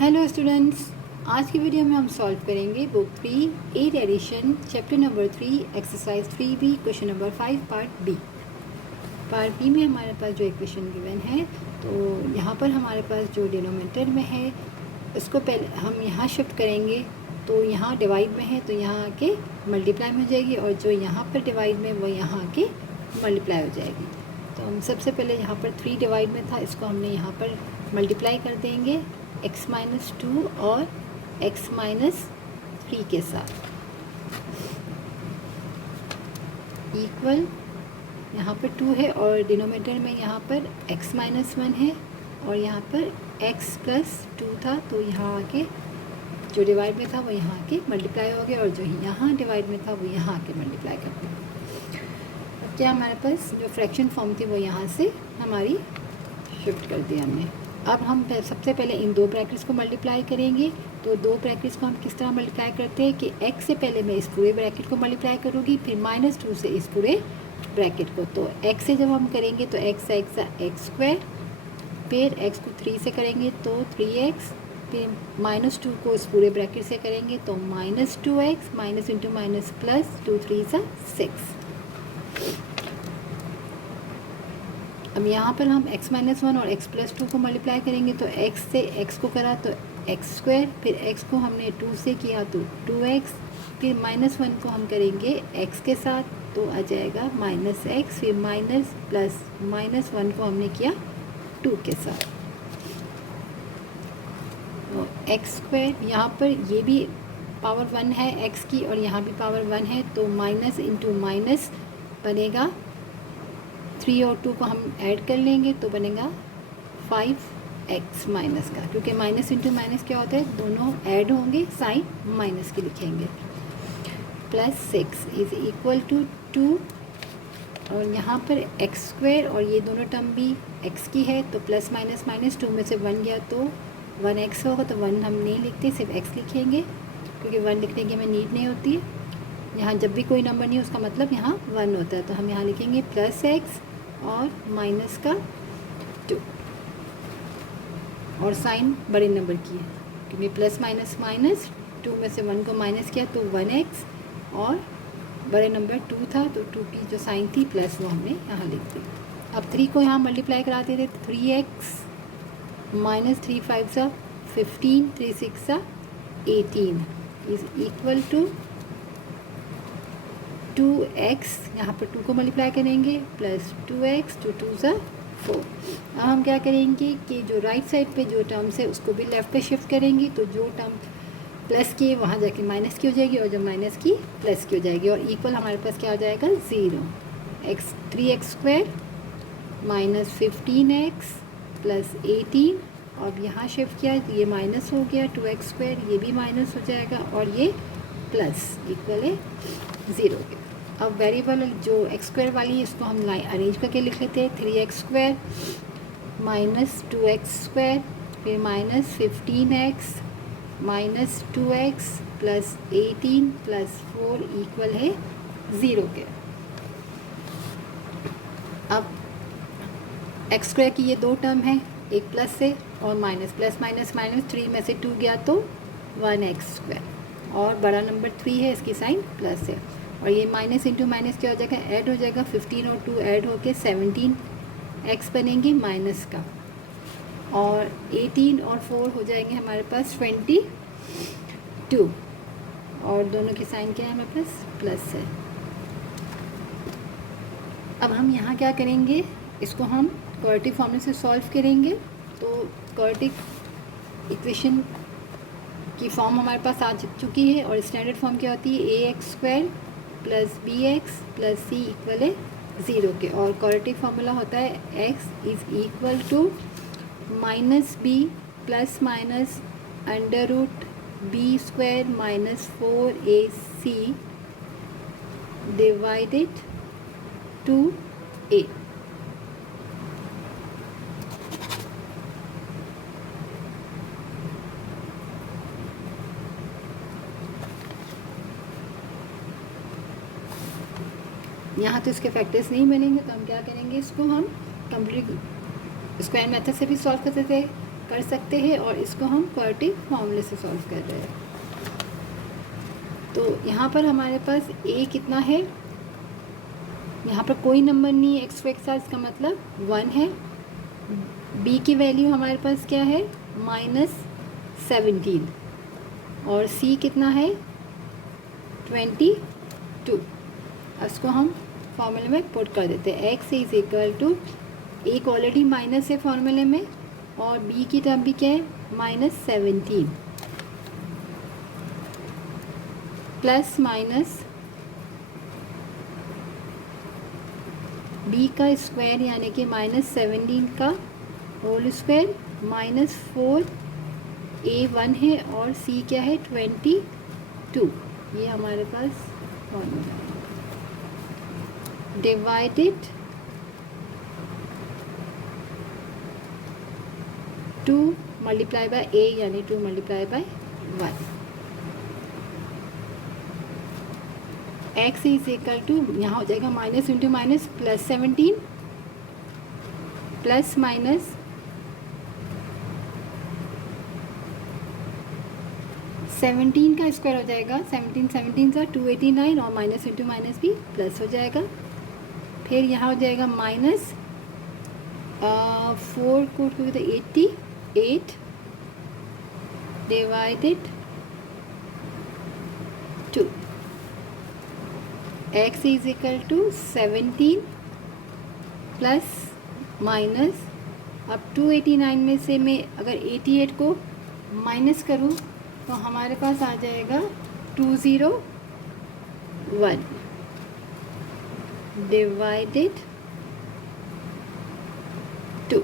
Hello students, आज की video में हम सॉल्व करेंगे book 3 8 edition chapter number 3 exercise 3B question number 5 part B. Part B में हमारे पास जो इक्वेशन गिवन है, तो यहाँ पर हमारे पास जो डिनोमिनेटर में है उसको पहले हम यहाँ शिफ्ट करेंगे। तो यहाँ डिवाइड में है तो यहाँ आके मल्टीप्लाई में हो जाएगी, और जो यहाँ पर डिवाइड में वो यहाँ आके मल्टीप्लाई हो जाएगी। तो हम सबसे पहले यहाँ पर 3 डिवाइड में था, इसको हमने यहाँ पर मल्टीप्लाई कर देंगे x-2 और x-3 के साथ, इक्वल यहाँ पर 2 है और डिनोमिनेटर में यहाँ पर x-1 है और यहाँ पर x+2 था, तो यहाँ आके जो डिवाइड में था वो यहाँ आके मल्टीप्लाई हो गया और जो यहाँ डिवाइड में था वो यहाँ आके मल्टीप्लाई कर दिया। अब क्या हमारे पास जो फ्रैक्शन फॉर्म थी वो यहाँ से हमारी शिफ्ट कर दी हमने। अब हम सबसे पहले इन दो ब्रैकेट्स को मल्टीप्लाई करेंगे। तो दो ब्रैकेट्स को हम किस तरह मल्टीप्लाई करते हैं कि x से पहले मैं इस पूरे ब्रैकेट को मल्टीप्लाई करूँगी, फिर -2 से इस पूरे ब्रैकेट को। तो x से जब हम करेंगे तो x², फिर x को 3 से करेंगे तो 3x, फिर -2 को इस पूरे ब्रैकेट से करेंगे तो -2x, minus into minus plus 2 3 6। अब यहाँ पर हम x-1 और x+2 को मल्टीप्लाई करेंगे। तो x से x को करा तो x², फिर x को हमने 2 से किया तो 2x, फिर -1 को हम करेंगे x के साथ तो आ जाएगा -x, फिर माइनस प्लस -1 को हमने किया 2 के साथ। तो x², यहाँ पर ये भी पावर 1 है x की और यहाँ भी पावर 1 है, तो माइनस इंटू माइनस बनेगा 3 और 2 को हम ऐड कर लेंगे तो बनेगा 5x माइनस का, क्योंकि माइनस इंटू माइनस क्या होता है, दोनों ऐड होंगे, साइन माइनस की लिखेंगे। +6 इज़ इक्वल टू 2, और यहाँ पर x² और ये दोनों टर्म भी x की है तो प्लस माइनस माइनस 2 में से 1 गया तो 1x होगा। तो 1 हम नहीं लिखते, सिर्फ x लिखेंगे, क्योंकि 1 लिखने की हमें नीड नहीं होती है। यहाँ जब भी कोई नंबर नहीं है उसका मतलब यहाँ 1 होता है, तो हम यहाँ लिखेंगे +x और माइनस का 2, और साइन बड़े नंबर की है क्योंकि प्लस माइनस माइनस 2 में से 1 को माइनस किया तो 1x, और बड़े नंबर 2 था तो 2 की जो साइन थी प्लस वो हमने यहाँ लिख दी। अब 3 को यहाँ मल्टीप्लाई कराते थे, 3x minus 3 5 15, 3 6 18 is equal to 2x, यहाँ पर 2 को मल्टीप्लाई करेंगे प्लस 2x, 2 2 4। अब हम क्या करेंगे कि जो राइट साइड पे जो टर्म्स है उसको भी लेफ़्ट पे शिफ्ट करेंगे, तो जो टर्म प्लस की है वहाँ जाके माइनस की हो जाएगी और जो माइनस की प्लस की हो जाएगी, और इक्वल हमारे पास क्या हो जाएगा 0। 3x² माइनस 15x प्लस 18, और यहाँ शिफ्ट किया तो ये माइनस हो गया 2x², ये भी माइनस हो जाएगा और ये प्लस, इक्वल है 0 के। अब वेरिएबल जो x² वाली है इसको हम लाइन अरेंज करके लिख लेते हैं, 3x² माइनस 2x², फिर minus 15x minus 2x plus 18 plus 4 equal है 0 के। अब x² की ये दो टर्म है, एक प्लस से और माइनस, प्लस माइनस माइनस 3 में से 2 गया तो 1x², और बड़ा नंबर 3 है इसकी साइन प्लस है, और ये माइनस इंटू माइनस क्या हो जाएगा, ऐड हो जाएगा, 15 और 2 ऐड होके 17x बनेंगे माइनस का, और 18 और 4 हो जाएंगे हमारे पास 22, और दोनों की साइन क्या है हमारे पास प्लस है। अब हम यहाँ क्या करेंगे, इसको हम क्वाड्रेटिक फॉर्मूले से सॉल्व करेंगे। तो क्वाड्रेटिक इक्वेशन की फॉर्म हमारे पास आ चुकी है, और स्टैंडर्ड फॉर्म क्या होती है, ax² plus bx plus c equal है 0 के, और क्वाड्रेटिक फार्मूला होता है x is equal to -b plus minus √b² minus 4ac divided to a। यहाँ तो इसके फैक्टर्स नहीं बनेंगे, तो हम क्या करेंगे, इसको हम कंप्लीट स्क्वायर मेथड से भी सॉल्व करते थे, कर सकते हैं और इसको हम क्वाड्रेटिक फॉर्मूले से सॉल्व कर रहे हैं। तो यहाँ पर हमारे पास a कितना है, यहाँ पर कोई नंबर नहीं है x के साथ, इसका मतलब 1 है। b की वैल्यू हमारे पास क्या है, -17, और c कितना है 22। इसको हम फॉर्मूले में पुट कर देते हैं। x इज इक्वल टू, एक ऑलरेडी माइनस है फॉर्मूले में, और b की टर्म भी क्या है -17 प्लस माइनस b का स्क्वायर यानी कि -17 का होल स्क्वायर -4a1 है, और c क्या है 22। ये हमारे पास फॉर्मूला है। डिवाइडेड 2 मल्टीप्लाई बाय a यानी 2 multiply by 1। x is equal to, यहाँ हो जाएगा minus into minus plus 17 plus minus 17 का स्क्वायर हो जाएगा, 17 सा 289, और माइनस इंटू माइनस भी प्लस हो जाएगा। फिर यहाँ हो जाएगा माइनस 4 को 88 divided 2। x is equal to 17 plus minus, अब 289 में से मैं अगर 88 को माइनस करूँ तो हमारे पास आ जाएगा 201 डिवाइडेड 2।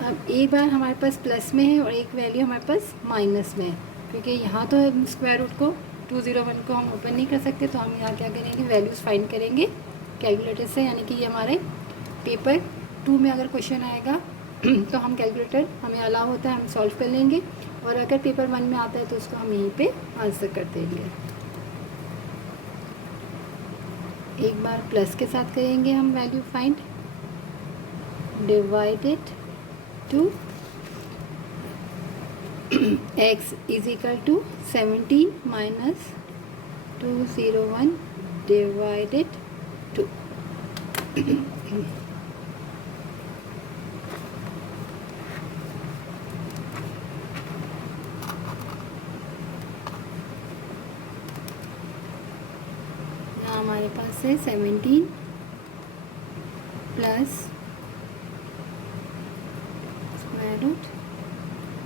अब एक बार हमारे पास प्लस में है और एक वैल्यू हमारे पास माइनस में है, क्योंकि यहाँ तो हम स्क्वायर रूट को 201 को हम ओपन नहीं कर सकते, तो हम यहाँ क्या करेंगे, वैल्यूज़ फाइंड करेंगे कैलकुलेटर से। यानी कि ये हमारे पेपर 2 में अगर क्वेश्चन आएगा तो हम कैलकुलेटर हमें अलाउ होता है, हम सॉल्व कर लेंगे, और अगर पेपर 1 में आता है तो उसको हम यहीं पे आंसर कर देंगे। एक बार प्लस के साथ करेंगे हम value find, divided 2 x is equal to 17 minus 201 divided 2। हमारे पास है 17 प्लस स्क्वायर रूट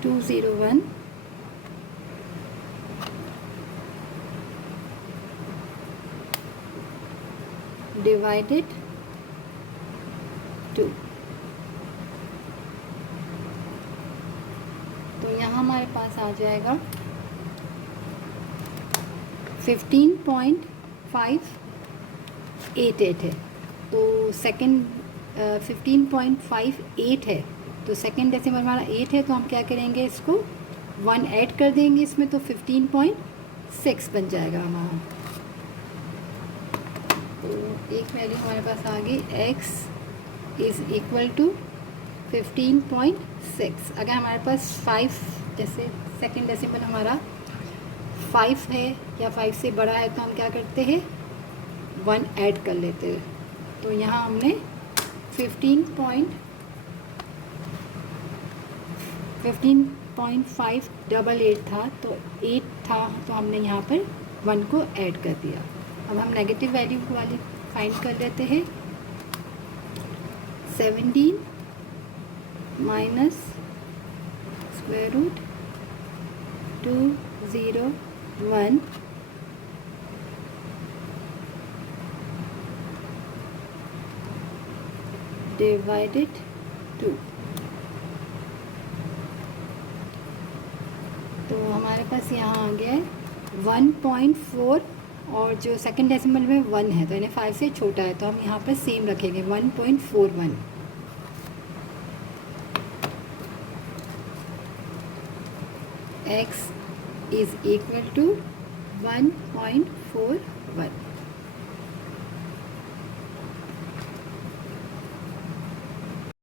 201 डिवाइडेड 2। तो यहाँ हमारे पास आ जाएगा 15.588 है, तो सेकंड 15.58 है, तो सेकंड डेसिमल हमारा 8 है, तो हम क्या करेंगे, इसको 1 ऐड कर देंगे इसमें, तो 15.6 बन जाएगा हमारा। तो एक वैल्यू हमारे पास आ गई, x इज़ इक्वल टू 15.6। अगर हमारे पास 5, जैसे सेकंड डेसिमल हमारा 5 है या 5 से बड़ा है, तो हम क्या करते हैं, 1 ऐड कर लेते हैं। तो यहाँ हमने 15.588 था, तो 8 था, तो हमने यहाँ पर 1 को ऐड कर दिया। अब हम नेगेटिव वैल्यू वाली फाइंड कर लेते हैं। 17 माइनस स्क्वायर रूट 201 डिवाइडेड 2। तो हमारे पास यहाँ आ गया है 1.4, और जो सेकंड डेसिमल में 1 है, तो यानी 5 से छोटा है, तो हम यहाँ पर सेम रखेंगे 1.41। x is equal to 1.41।